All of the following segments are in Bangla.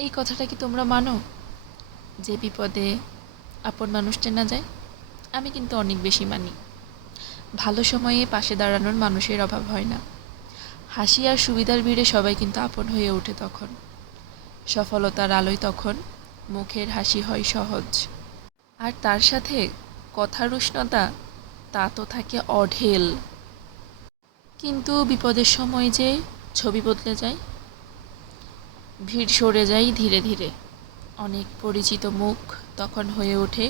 এই কথাটা কি তোমরা মানো যে বিপদে আপন মানুষ চেনা যায়? আমি কিন্তু অনেক বেশি মানি। ভালো সময়ে পাশে দাঁড়ানোর মানুষের অভাব হয় না। হাসি আর সুবিধার ভিড়ে সবাই কিন্তু আপন হয়ে ওঠে তখন। সফলতার আলোয় তখন মুখের হাসি হয় সহজ। আর তার সাথে কথার উষ্ণতা, তা তো থাকে অঢেল। কিন্তু বিপদের সময় যে ছবি বদলে যায়, ভিড় সরে যায় ধীরে ধীরে। অনেক পরিচিত মুখ তখন হয়ে ওঠে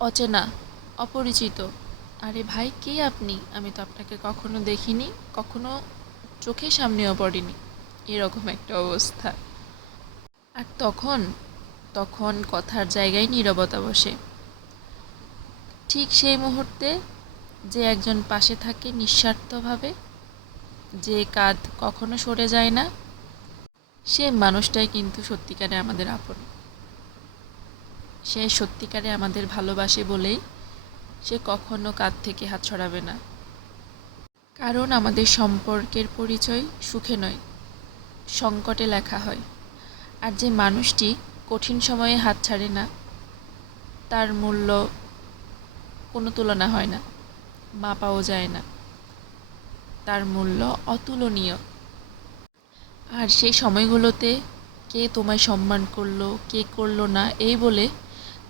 অচেনা, অপরিচিত। আরে ভাই, কে আপনি? আমি তো আপনাকে কখনো দেখিনি, কখনো চোখের সামনেও পড়িনি। এরকম একটা অবস্থা। আর তখন তখন কথার জায়গায় নীরবতা বসে। ঠিক সেই মুহূর্তে যে একজন পাশে থাকে নিঃস্বার্থভাবে, যে কাঁধ কখনো সরে যায় না, সে মানুষটাই কিন্তু সত্যিকারে আমাদের আপন। সে সত্যিকারে আমাদের ভালোবাসে বলেই সে কখনো কাঁধ থেকে হাত ছড়াবে না। কারণ আমাদের সম্পর্কের পরিচয় সুখে নয়, সংকটে লেখা হয়। আর যে মানুষটি কঠিন সময়ে হাত ছাড়ে না, তার মূল্য কোনো তুলনা হয় না, মাপাও যায় না। তার মূল্য অতুলনীয়। আর সেই সময়গুলোতে কে তোমায় সম্মান করলো, কে করলো না, এই বলে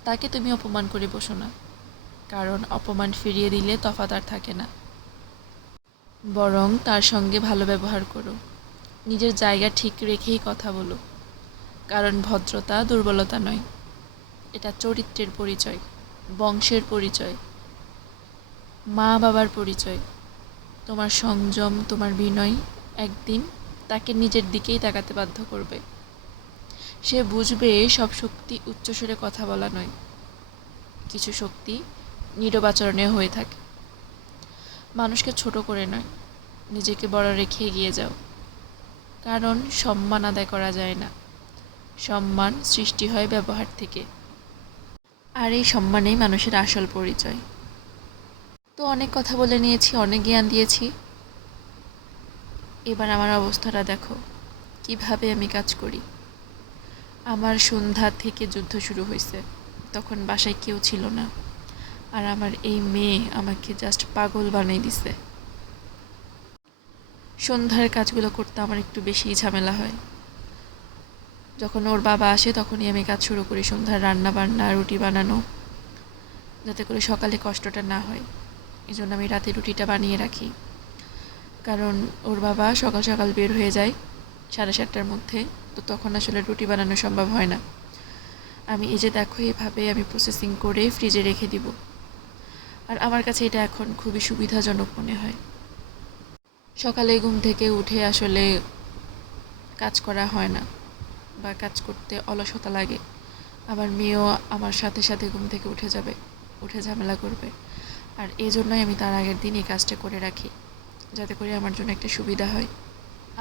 তাকে তুমি অপমান করে বসো না। কারণ অপমান ফিরিয়ে দিলে তফাৎ আর থাকে না। বরং তার সঙ্গে ভালো ব্যবহার করো, নিজের জায়গা ঠিক রেখেই কথা বলো। কারণ ভদ্রতা দুর্বলতা নয়, এটা চরিত্রের পরিচয়, বংশের পরিচয়, মা বাবার পরিচয়। তোমার সংযম, তোমার বিনয় একদিন তাকে নিজের দিকেই তাকাতে বাধ্য করবে। সে বুঝবে সব শক্তি উচ্চস্বরে কথা বলা নয়, কিছু শক্তি নীরব আচরণে হয়ে থাকে। মানুষকে ছোট করে নয়, নিজেকে বড় রেখে এগিয়ে যাও। কারণ সম্মান আদায় করা যায় না, সম্মান সৃষ্টি হয় ব্যবহার থেকে। আর এই সম্মানেই মানুষের আসল পরিচয়। তো অনেক কথা বলে নিয়েছি, অনেক জ্ঞান দিয়েছি। এবার আমার অবস্থাটা দেখো, কিভাবে আমি কাজ করি। আমার সন্ধ্যা থেকে যুদ্ধ শুরু হয়েছে, তখন বাসায় কেউ ছিল না। আর আমার এই মেয়ে আমাকে জাস্ট পাগল বানিয়ে দিছে। সন্ধ্যার কাজগুলো করতে আমার একটু বেশিই ঝামেলা হয়। যখন ওর বাবা আসে তখনই আমি কাজ শুরু করি, সন্ধ্যার রান্না বান্না, রুটি বানানো, যাতে করে সকালে কষ্টটা না হয়। এই জন্য আমি রাতে রুটিটা বানিয়ে রাখি। কারণ ওর বাবা সকাল সকাল বের হয়ে যায় 7:30টার মধ্যে, তো তখন আসলে রুটি বানানো সম্ভব হয় না। আমি এই যে দেখো, এভাবে আমি প্রসেসিং করে ফ্রিজে রেখে দিব। আর আমার কাছে এটা এখন খুবই সুবিধাজনক মনে হয়। সকালে ঘুম থেকে উঠে আসলে কাজ করা হয় না, বা কাজ করতে অলসতা লাগে। আবার মেয়েও আমার সাথে সাথে ঘুম থেকে উঠে যাবে, উঠে ঝামেলা করবে। আর এই জন্যই আমি তার আগের দিন এই কাজটা করে রাখি, যাতে করে আমার জন্য একটা সুবিধা হয়।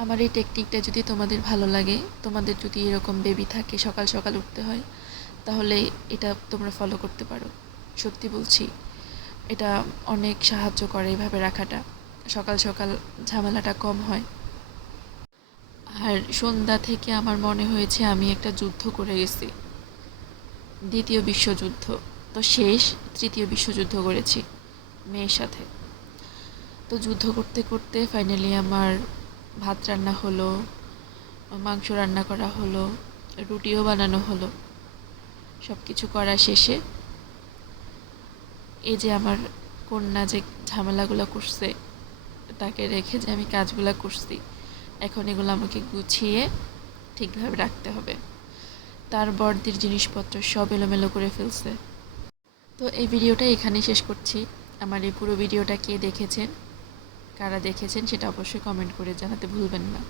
আমার এই টেকনিকটা যদি তোমাদের ভালো লাগে, তোমাদের যদি এরকম বেবি থাকে সকাল সকাল উঠতে হয়, তাহলে এটা তোমরা ফলো করতে পারো। সত্যি বলছি, এটা অনেক সাহায্য করে এভাবে রাখাটা। সকাল সকাল ঝামেলাটা কম হয়। আর সন্ধ্যা থেকে আমার মনে হয়েছে আমি একটা যুদ্ধ করে গেছি, দ্বিতীয় বিশ্বযুদ্ধ। তো শেষ তৃতীয় বিশ্বযুদ্ধ করেছি মেয়ের সাথে। তো যুদ্ধ করতে করতে ফাইনালি আমার ভাত রান্না হলো, মাংস রান্না করা হলো, রুটিও বানানো হলো। সব কিছু করা শেষে এই যে আমার কন্যা যে ঝামেলাগুলো করছে, তাকে রেখে যে আমি কাজগুলো করছি, এখন এগুলো আমাকে গুছিয়ে ঠিকভাবে রাখতে হবে। তার বড়দির জিনিসপত্র সব এলোমেলো করে ফেলছে। তো এই ভিডিওটা এখানেই শেষ করছি। আমার এই পুরো ভিডিওটা কে দেখেছেন, কারা দেখেছেন সেটা অবশ্যই কমেন্ট করে জানাতে ভুলবেন না।